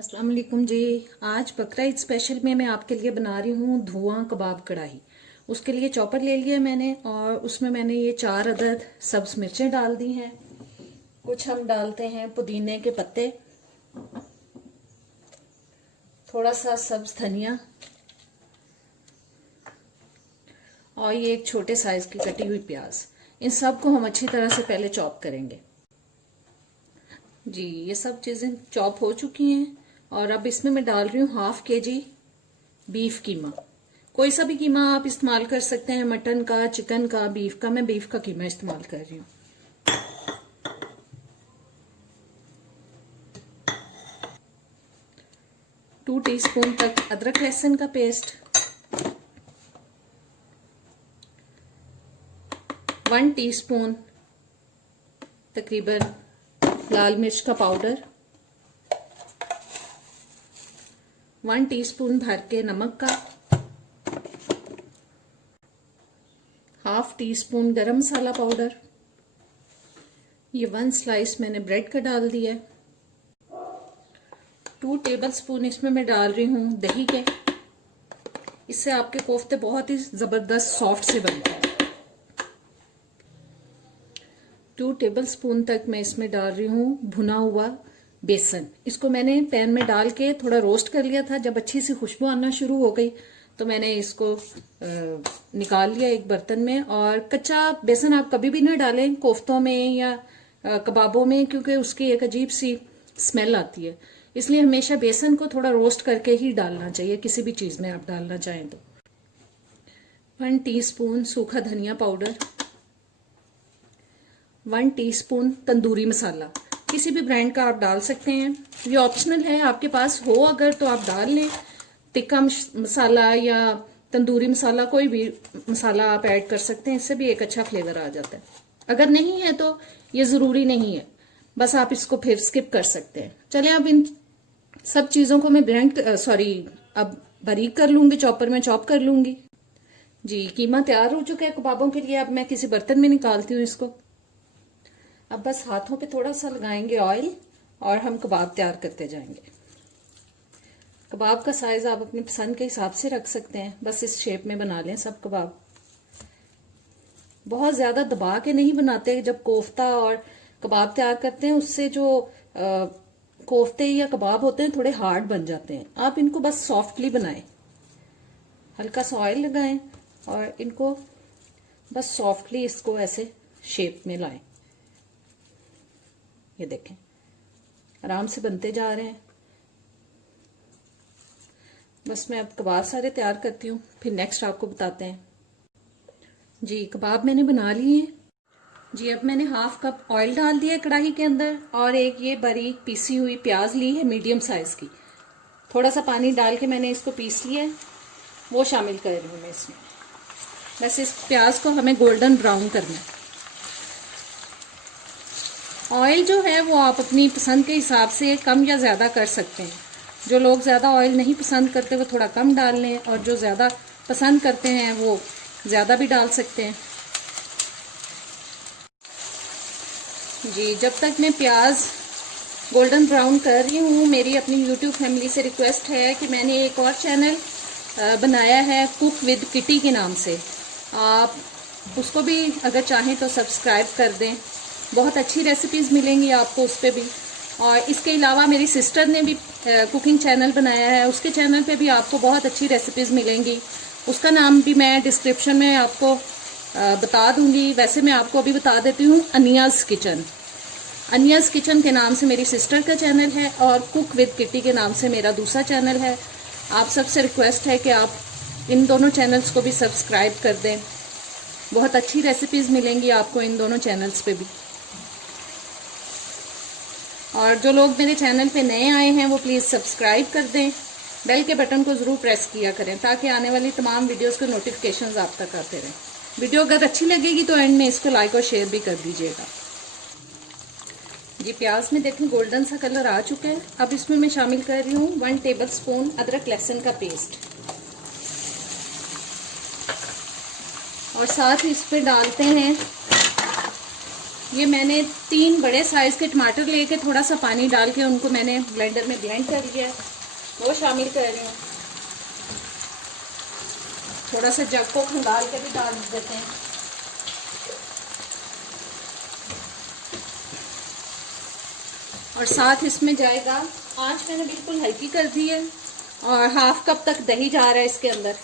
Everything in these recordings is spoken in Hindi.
अस्सलाम वालेकुम जी। आज बकरा ईद स्पेशल में मैं आपके लिए बना रही हूँ धुआं कबाब कढ़ाई। उसके लिए चॉपर ले लिया मैंने और उसमें मैंने ये 4 अदद सब्ज मिर्चें डाल दी हैं। कुछ हम डालते हैं पुदीने के पत्ते, थोड़ा सा सब्ज धनिया और ये एक छोटे साइज की कटी हुई प्याज। इन सब को हम अच्छी तरह से पहले चॉप करेंगे। जी, ये सब चीजें चॉप हो चुकी हैं और अब इसमें मैं डाल रही हूँ ½ kg बीफ कीमा। कोई सा भी कीमा आप इस्तेमाल कर सकते हैं, मटन का, चिकन का, बीफ का। मैं बीफ का कीमा इस्तेमाल कर रही हूँ। टू टीस्पून तक अदरक लहसुन का पेस्ट, 1 टीस्पून तकरीबन लाल मिर्च का पाउडर, 1 टीस्पून भर के नमक का, ½ टीस्पून गरम मसाला पाउडर, ये 1 स्लाइस मैंने ब्रेड का डाल दिया है, 2 टेबलस्पून इसमें मैं डाल रही हूँ दही के। इससे आपके कोफ्ते बहुत ही जबरदस्त सॉफ्ट से बनते हैं। 2 टेबलस्पून तक मैं इसमें डाल रही हूँ भुना हुआ बेसन। इसको मैंने पैन में डाल के थोड़ा रोस्ट कर लिया था। जब अच्छी सी खुशबू आना शुरू हो गई तो मैंने इसको निकाल लिया एक बर्तन में। और कच्चा बेसन आप कभी भी ना डालें कोफ्तों में या कबाबों में, क्योंकि उसकी एक अजीब सी स्मेल आती है। इसलिए हमेशा बेसन को थोड़ा रोस्ट करके ही डालना चाहिए, किसी भी चीज में आप डालना चाहें तो। 1 टीस्पून सूखा धनिया पाउडर, 1 टीस्पून तंदूरी मसाला। किसी भी ब्रांड का आप डाल सकते हैं, ये ऑप्शनल है, आपके पास हो अगर तो आप डाल लें। टिक्का मसाला या तंदूरी मसाला, कोई भी मसाला आप ऐड कर सकते हैं, इससे भी एक अच्छा फ्लेवर आ जाता है। अगर नहीं है तो ये जरूरी नहीं है, बस आप इसको फिर स्किप कर सकते हैं। चले अब इन सब चीजों को मैं अब बारीक कर लूंगी, चॉपर में चॉप कर लूंगी। जी, कीमा तैयार हो चुका है कबाबों के लिए। अब मैं किसी बर्तन में निकालती हूँ इसको। अब बस हाथों पे थोड़ा सा लगाएंगे ऑयल और हम कबाब तैयार करते जाएंगे। कबाब का साइज आप अपनी पसंद के हिसाब से रख सकते हैं, बस इस शेप में बना लें सब कबाब। बहुत ज्यादा दबा के नहीं बनाते। जब कोफ्ता और कबाब तैयार करते हैं उससे जो कोफ्ते या कबाब होते हैं थोड़े हार्ड बन जाते हैं। आप इनको बस सॉफ्टली बनाएं, हल्का सा ऑयल लगाएं और इनको बस सॉफ्टली इसको ऐसे शेप में लाएं। ये देखें, आराम से बनते जा रहे हैं। बस मैं अब कबाब सारे तैयार करती हूँ, फिर नेक्स्ट आपको बताते हैं। जी, कबाब मैंने बना लिए हैं। जी, अब मैंने ½ कप ऑयल डाल दिया है कढ़ाई के अंदर और एक ये बारीक पीसी हुई प्याज ली है मीडियम साइज की। थोड़ा सा पानी डाल के मैंने इसको पीस लिया है, वो शामिल कर रही हूँ मैं इसमें। बस इस प्याज को हमें गोल्डन ब्राउन करना है। ऑयल जो है वो आप अपनी पसंद के हिसाब से कम या ज़्यादा कर सकते हैं। जो लोग ज़्यादा ऑयल नहीं पसंद करते वो थोड़ा कम डाल लें, और जो ज़्यादा पसंद करते हैं वो ज़्यादा भी डाल सकते हैं। जी, जब तक मैं प्याज गोल्डन ब्राउन कर रही हूँ, मेरी अपनी यूट्यूब फैमिली से रिक्वेस्ट है कि मैंने एक और चैनल बनाया है कुक विद किटी के नाम से। आप उसको भी अगर चाहें तो सब्सक्राइब कर दें। बहुत अच्छी रेसिपीज़ मिलेंगी आपको उस पर भी। और इसके अलावा मेरी सिस्टर ने भी कुकिंग चैनल बनाया है, उसके चैनल पे भी आपको बहुत अच्छी रेसिपीज़ मिलेंगी। उसका नाम भी मैं डिस्क्रिप्शन में आपको बता दूंगी। वैसे मैं आपको अभी बता देती हूँ, अनियाज़ किचन। अनियाज़ किचन के नाम से मेरी सिस्टर का चैनल है और कुक विद किटी के नाम से मेरा दूसरा चैनल है। आप सबसे रिक्वेस्ट है कि आप इन दोनों चैनल्स को भी सब्सक्राइब कर दें। बहुत अच्छी रेसिपीज़ मिलेंगी आपको इन दोनों चैनल्स पे भी। और जो लोग मेरे चैनल पे नए आए हैं वो प्लीज़ सब्सक्राइब कर दें। बेल के बटन को ज़रूर प्रेस किया करें ताकि आने वाली तमाम वीडियोस के नोटिफिकेशंस आप तक आते रहें। वीडियो अगर अच्छी लगेगी तो एंड में इसको लाइक और शेयर भी कर दीजिएगा। जी, प्याज में देखें गोल्डन सा कलर आ चुका है। अब इसमें मैं शामिल कर रही हूँ 1 टेबलस्पून अदरक लहसुन का पेस्ट और साथ ही इस पर डालते हैं ये मैंने 3 बड़े साइज के टमाटर लेके थोड़ा सा पानी डाल के उनको मैंने ब्लेंडर में ब्लेंड कर लिया है, वो शामिल कर रही हूँ। थोड़ा सा जग को खंगाल के भी डाल देते हैं। और साथ इसमें जाएगा, आंच मैंने बिल्कुल हल्की कर दी है, और हाफ कप तक दही जा रहा है इसके अंदर।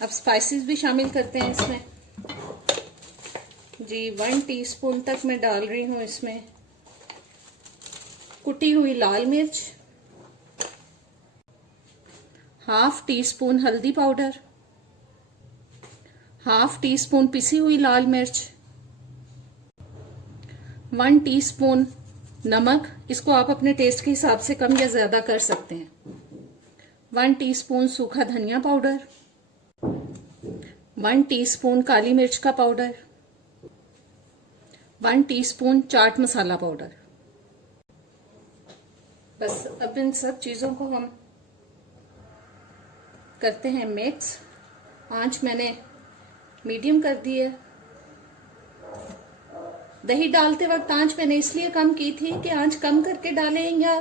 अब स्पाइसेस भी शामिल करते हैं इसमें। जी 1 टीस्पून तक मैं डाल रही हूँ इसमें कुटी हुई लाल मिर्च, हाफ टी स्पून हल्दी पाउडर, हाफ टी स्पून पिसी हुई लाल मिर्च, 1 टीस्पून नमक, इसको आप अपने टेस्ट के हिसाब से कम या ज्यादा कर सकते हैं, 1 टीस्पून सूखा धनिया पाउडर, 1 टीस्पून काली मिर्च का powder, 1 teaspoon chaat masala powder. बस अब इन सब चीजों को हम करते हैं मिक्स। आंच मैंने मीडियम कर दी है। दही डालते वक्त आंच मैंने इसलिए कम की थी कि आंच कम करके डालें या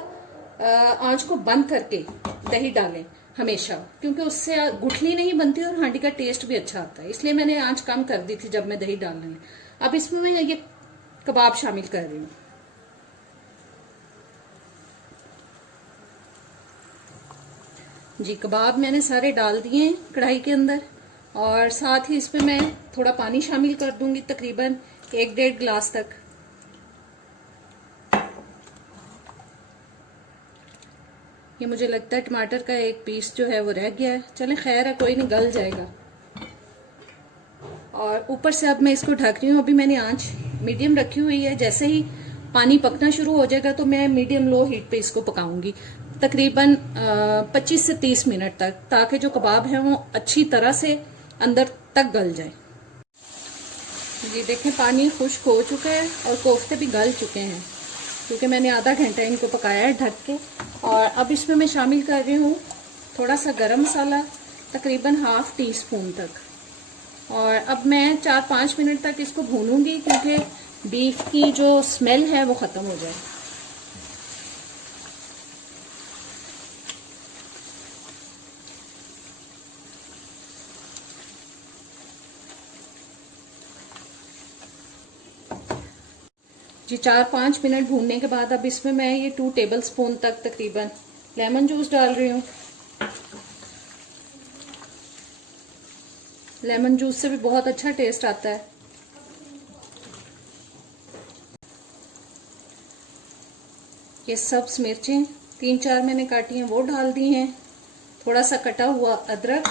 आंच को बंद करके दही डालें हमेशा, क्योंकि उससे गुठली नहीं बनती और हांडी का टेस्ट भी अच्छा आता है। इसलिए मैंने आंच कम कर दी थी जब मैं दही डाल रही हूँ। अब इसमें मैं ये कबाब शामिल कर रही हूँ। जी कबाब मैंने सारे डाल दिए हैं कढ़ाई के अंदर, और साथ ही इसमें मैं थोड़ा पानी शामिल कर दूंगी, तकरीबन 1-1.5 गिलास तक। ये मुझे लगता है टमाटर का एक पीस जो है वो रह गया है, चले खैर है, कोई नहीं, गल जाएगा। और ऊपर से अब मैं इसको ढक रही हूँ। अभी मैंने आंच मीडियम रखी हुई है, जैसे ही पानी पकना शुरू हो जाएगा तो मैं मीडियम लो हीट पे इसको पकाऊंगी तकरीबन 25 से 30 मिनट तक, ताकि जो कबाब है वो अच्छी तरह से अंदर तक गल जाए। ये देखें पानी खुश्क हो चुका है और कोफ्ते भी गल चुके हैं, क्योंकि मैंने आधा घंटा इनको पकाया है ढक के। और अब इसमें मैं शामिल कर रही हूँ थोड़ा सा गरम मसाला, तकरीबन हाफ टी स्पून तक। और अब मैं 4-5 मिनट तक इसको भूनूंगी, क्योंकि बीफ की जो स्मेल है वो खत्म हो जाए। जी 4-5 मिनट भूनने के बाद अब इसमें मैं ये 2 टेबल स्पून तक तकरीबन लेमन जूस डाल रही हूँ। लेमन जूस से भी बहुत अच्छा टेस्ट आता है। ये सब्ज मिर्चें 3-4 मैंने काटी हैं वो डाल दी हैं, थोड़ा सा कटा हुआ अदरक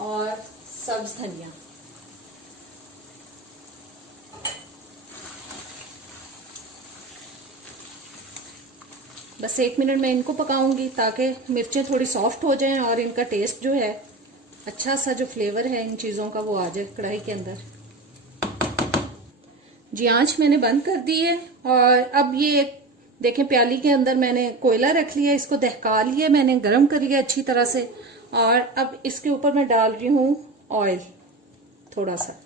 और सब्ज धनिया। बस 1 मिनट में इनको पकाऊंगी ताकि मिर्चें थोड़ी सॉफ्ट हो जाएं और इनका टेस्ट जो है, अच्छा सा जो फ्लेवर है इन चीज़ों का, वो आ जाए कढ़ाई के अंदर। जी आंच मैंने बंद कर दी है। और अब ये देखें प्याली के अंदर मैंने कोयला रख लिया, इसको दहका लिया मैंने, गरम कर लिया अच्छी तरह से। और अब इसके ऊपर मैं डाल रही हूँ ऑयल थोड़ा सा,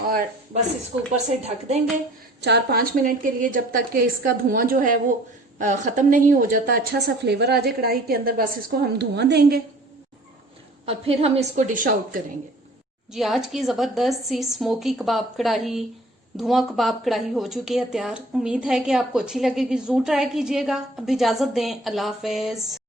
और बस इसको ऊपर से ढक देंगे 4-5 मिनट के लिए, जब तक कि इसका धुआं जो है वो खत्म नहीं हो जाता, अच्छा सा फ्लेवर आ जाए कढ़ाई के अंदर। बस इसको हम धुआं देंगे और फिर हम इसको डिश आउट करेंगे। जी आज की जबरदस्त सी स्मोकी कबाब कढ़ाई, धुआं कबाब कढ़ाई हो चुकी है तैयार। उम्मीद है कि आपको अच्छी लगेगी, जरूर ट्राई कीजिएगा। अब इजाजत दें, अल्लाह हाफिज।